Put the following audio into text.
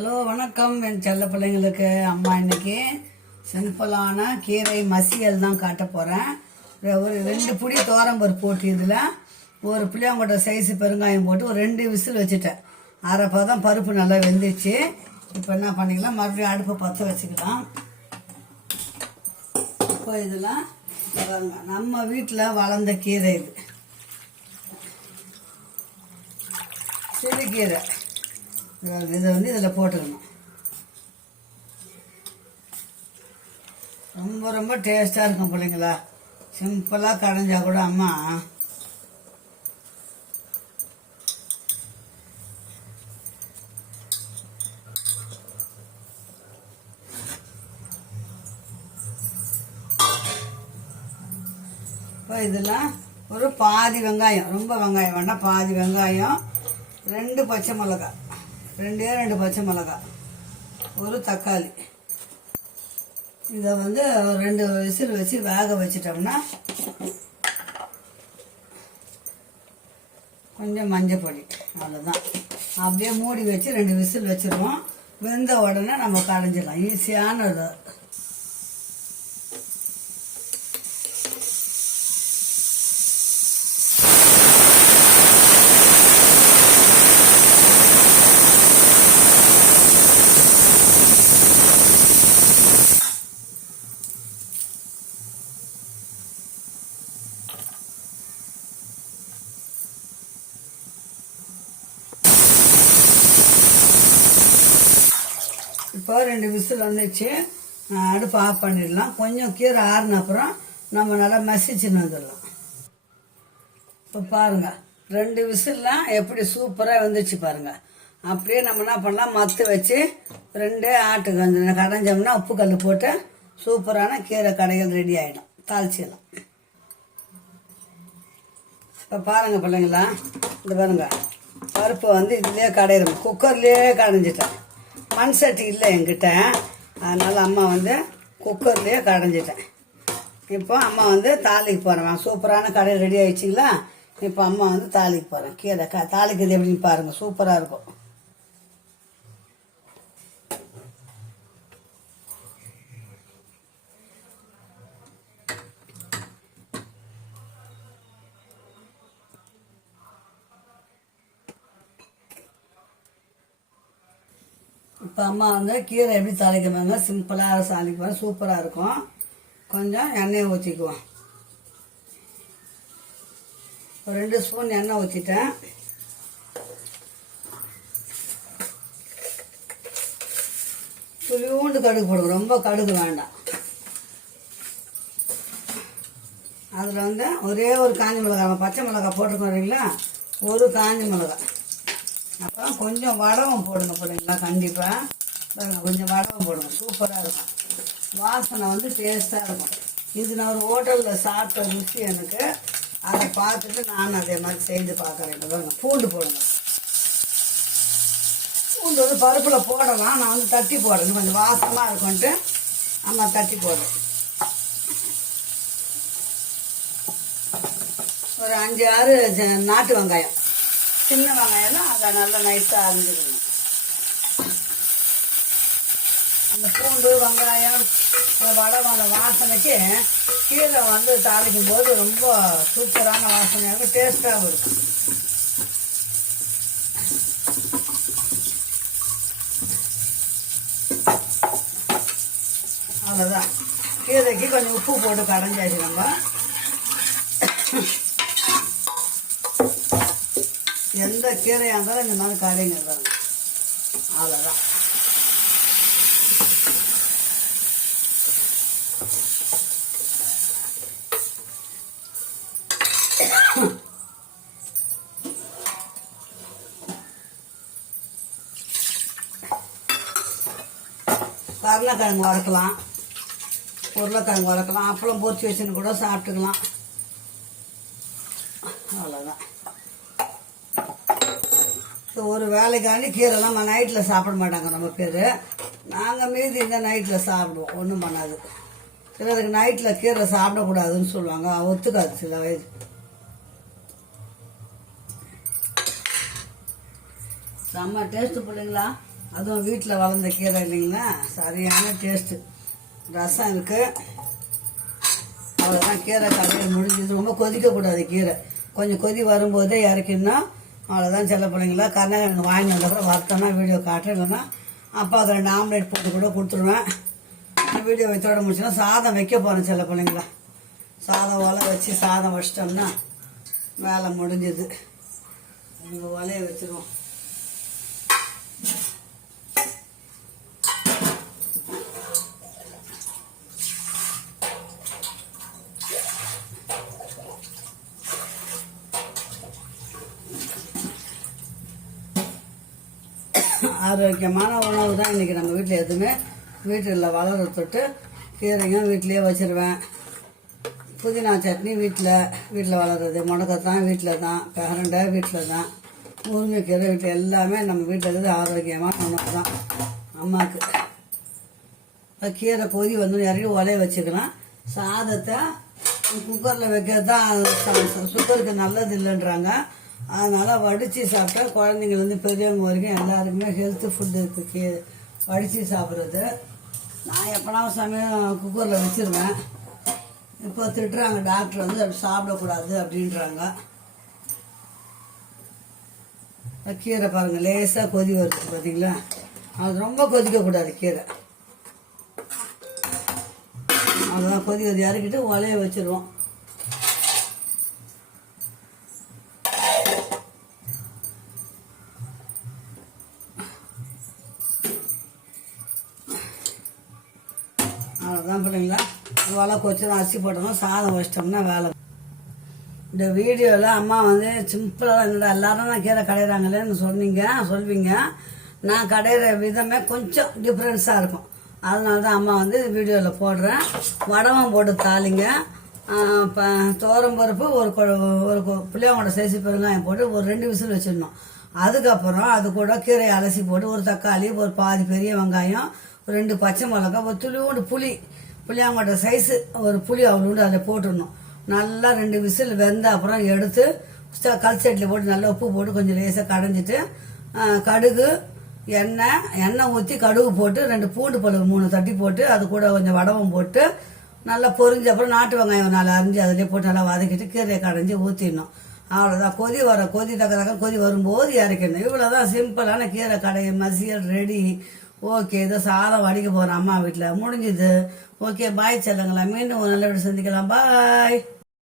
Hello வணக்கம் என் செல்ல பிள்ளைங்களுக்கு. அம்மா இன்னைக்கு சிம்பிளான கீரை மசியல் தான் காட்ட போகிறேன். ஒரு 2 புடி தோரம்பருப்பு போட்டு இதில் ஒரு புளியாங்கொட்டை சைஸு பெருங்காயம் போட்டு ஒரு 2 விசில் வச்சுட்டேன். அரை பதம் பருப்பு நல்லா வெந்துச்சு. இப்போ என்ன பண்ணிக்கலாம், மறுபடியும் அடுப்பை பற்ற வச்சுக்கலாம். இப்போ இதெல்லாம் நம்ம வீட்டில் வளர்ந்த கீரை, இது சிறுகீரை. இதை இதில் போட்டுக்கணும். ரொம்ப ரொம்ப டேஸ்ட்டாக இருக்கும் பிள்ளைங்களா. சிம்பிளாக கடைஞ்சா கூட அம்மா இப்போ இதெல்லாம் ஒரு பாதி வெங்காயம், ரொம்ப வெங்காயம் வேண்டாம், பாதி வெங்காயம், 2 பச்சை மிளகாய், 2 பச்சை மிளகாய், ஒரு தக்காளி. இதை 2 விசில் வச்சு வேக வச்சிட்டோம்னா கொஞ்சம் மஞ்சள் பொடி, அவ்வளோதான். அப்படியே மூடி வச்சு 2 விசில் வச்சிருவோம். வெந்த உடனே நம்ம கடைஞ்சிடலாம். ஈஸியானது. இப்போ 2 விசில் வந்துச்சு. அடுப்பு ஆஃப் பண்ணிடலாம். கொஞ்சம் கீரை ஆறுன அப்புறம் நம்ம நல்லா மசிச்சுன்னு வந்துடலாம். இப்போ பாருங்கள், 2 விசில்லாம் எப்படி சூப்பராக வந்துச்சு பாருங்கள். அப்படியே நம்ம என்ன பண்ணலாம், மத்து வச்சு 2 ஆட்டு கொஞ்சம் கடைஞ்சோம்னா உப்பு கல் போட்டு சூப்பரான கீரை கடைகள் ரெடி ஆகிடும். தாளிச்சிடலாம். இப்போ பாருங்கள் பிள்ளைங்களா, இந்த பாருங்கள், பருப்பு இதுலேயே கடையிறோம். குக்கர்லேயே கடைஞ்சிட்டேன். மண் சட்டி இல்லை என்கிட்ட, அதனால் அம்மா குக்கர்லேயே கடைஞ்சிட்டேன். இப்போ அம்மா தாளிக்கு போகிறேன். சூப்பரான கடையில் ரெடி ஆகிடுச்சிங்களா. இப்போ அம்மா தாளிக்கு போகிறேன். கீரை தாளிக்கிறது எப்படின்னு பாருங்கள், சூப்பராக இருக்கும். இப்போ அம்மா கீரை எப்படி தாளிக்கிறாங்க, சிம்பிளாக தாளிக்குவாங்க, சூப்பராக இருக்கும். கொஞ்சம் எண்ணெயை ஊற்றிக்குவோம். 2 ஸ்பூன் எண்ணெய் ஊற்றிட்டேன். துளியூண்டு கடுகு போடுவோம், ரொம்ப கடுகு வேண்டாம். அதில் ஒரே ஒரு காஞ்சி மிளகாய், பச்சை மிளகாய் போட்டுருக்கோம் இல்லைங்களா, ஒரு காஞ்சி மிளகாய். அப்புறம் கொஞ்சம் வடகம் போடுங்க பிள்ளைங்களா, கண்டிப்பாக கொஞ்சம் வடகம் போடுங்க, சூப்பராக இருக்கும். வாசனை டேஸ்ட்டாக இருக்கும். இது நான் ஒரு ஹோட்டலில் சாப்பிட்ட ருசி எனக்கு. அதை பார்த்துட்டு நான் அதே மாதிரி செஞ்சு பார்க்குறேன். பூண்டு போடுங்க. பூண்டு பருப்பில் போடலாம், நான் தட்டி போடுறேன், கொஞ்சம் வாசமாக இருக்கும்ட்டு நம்ம தட்டி போடுறோம். ஒரு 5-6 நாட்டு வெங்காயம், சின்ன வெங்காயம், அதை நல்லா நைஸாக அரிஞ்சிக்கணும். அந்த பூண்டு வெங்காயம் வடை வாசனைக்கு கீரை தாளிக்கும் போது ரொம்ப சூப்பரான வாசனையாக டேஸ்டாகவும் இருக்கும். அவ்வளோதான். கீரைக்கு கொஞ்சம் உப்பு போட்டு கடைஞ்சாச்சு. நம்ம எந்த கீரையாக இருந்தாலும் இந்த மாதிரி கடைங்க தான். அவ்வளோதான். கருளைக்கிழங்கு வறுக்கலாம், உருளைக்கிழங்கு வறுக்கலாம், அப்பளம் பொரிச்சு வச்சுன்னு கூட சாப்பிட்டுக்கலாம். அவ்வளோதான். ஒரு வேலைக்காண்டி கீரைலாம் நைட்டில் சாப்பிட மாட்டாங்க நம்ம பேர். நாங்கள் மீதி இந்த நைட்டில் சாப்பிடுவோம், ஒன்றும் பண்ணாது. சிலருக்கு நைட்டில் கீரை சாப்பிடக்கூடாதுன்னு சொல்லுவாங்க, ஒத்துக்காது சில வயது. செம்ம டேஸ்ட்டு பிள்ளைங்களா. அதுவும் வீட்டில் வளர்ந்த கீரை இல்லைங்களா, சரியான டேஸ்ட்டு. ரசம் இருக்குது, அவ்வளோதான். கீரை கடையில் முடிஞ்சது. ரொம்ப கொதிக்கக்கூடாது கீரை, கொஞ்சம் கொதி வரும்போதே இறக்கிடணும். அவ்வளோதான் செல்ல பிள்ளைங்களா. கருணக்கிழங்கு வாங்கி வந்தப்பறம் வறுத்தோன்னா வீடியோ காட்டுறேன், இல்லைன்னா அப்பாவுக்கு 2 ஆம்லேட் போட்டு கூட கொடுத்துருவேன். வீடியோ வைத்தோட முடிச்சுன்னா சாதம் வைக்க போகிறேன் செல்ல பிள்ளைங்களா. சாதம் ஒலை வச்சு சாதம் வச்சிட்டோம்னா வேலை முடிஞ்சுது. இங்கே ஒலையை வச்சுருவோம். ஆரோக்கியமான உணவு தான் இன்றைக்கி நம்ம வீட்டில் எதுவுமே வீட்டில் வளர தொட்டு. கீரையும் வீட்டிலையே வச்சுருவேன். புதினா சட்னி வீட்டில் வளர்கிறது, முடக்கத்தான் வீட்டில் தான், பிரண்டை வீட்டில் தான், முருங்கைக்கீரை வீட்டில், எல்லாமே நம்ம வீட்டில் இருக்கிறது ஆரோக்கியமான உணவு தான். அம்மாவுக்கு கீரை கொதி வந்து இறக்கி ஒலைய வச்சுக்கலாம். சாதத்தை குக்கரில் வைக்கிறது தான் சுகருக்கு நல்லது இல்லைன்றாங்க. அதனால் வடித்து சாப்பிட்டா குழந்தைங்கள்லேருந்து பெரியவங்க வரைக்கும் எல்லாருக்குமே ஹெல்த்து ஃபுட்டு இருக்குது வடித்து சாப்பிட்றது. நான் எப்போனா சமயம் குக்கரில் வச்சுருவேன். இப்போ திட்டுறாங்க டாக்டர் வந்து அப்படி சாப்பிடக்கூடாது அப்படின்றாங்க. கீரை பாருங்கள் லேசாக கொதி வருது பார்த்தீங்களா. அது ரொம்ப கொதிக்கக்கூடாது கீரை. அதெல்லாம் கொதி வருது, இறக்கிட்டு ஒலைய வச்சுருவோம். அவ்வளோதான் பிள்ளைங்களா. ஒலை கொச்சதும் அரிசி போட்டோம்னா சாதம் வச்சிட்டோம்னா வேலை. இந்த வீடியோவில் அம்மா வந்து சிம்பிளாக இருந்தது. எல்லாரும் நான் கீரை கடையிறாங்களேன்னு சொல்வீங்க. நான் கடையிற விதமே கொஞ்சம் டிஃப்ரென்ஸாக இருக்கும். அதனால தான் அம்மா வந்து வீடியோவில் போடுறேன். வடகம் போட்டு தாளிங்க, பருப்பு ஒரு புளியாங்கொடை சைஸு பெருங்காயம் போட்டு ஒரு 2 விசில் வச்சிடணும். அதுக்கப்புறம் அது கூட கீரையை அலசி போட்டு ஒரு தக்காளி, ஒரு பாதி பெரிய வெங்காயம், 2 பச்சை மிளகாய், ஒரு துளியோண்டு புளியாங்கொட்டை சைஸு ஒரு புளி அவ்வளோண்டு அதை போட்டுடணும். நல்லா 2 விசில் வெந்த அப்புறம் எடுத்து கல்சட்டில் போட்டு நல்லா உப்பு போட்டு கொஞ்சம் லேசாக கடைஞ்சிட்டு கடுகு எண்ணெய் ஊற்றி கடுகு போட்டு 2 பூண்டு பழு 3 தட்டி போட்டு அது கூட கொஞ்சம் வடகம் போட்டு நல்லா பொரிஞ்ச அப்புறம் நாட்டு வெங்காயம் 4 அரிஞ்சு அதிலே போட்டு நல்லா வதக்கிட்டு கீரையை கடைஞ்சி ஊற்றிடணும். அவ்வளோதான். கொதி கொதி வரும்போது இறக்கணும். இவ்வளோதான் சிம்பிளான கீரை கடை மசியல் ரெடி. ஓகே, இதோ சாதம் வடிக்க போகிறேன் அம்மா வீட்டில் முடிஞ்சுது. ஓகே, பாய் செல்லுங்களா. மீண்டும் ஒரு நல்ல வீடு சந்திக்கலாம். பாய்.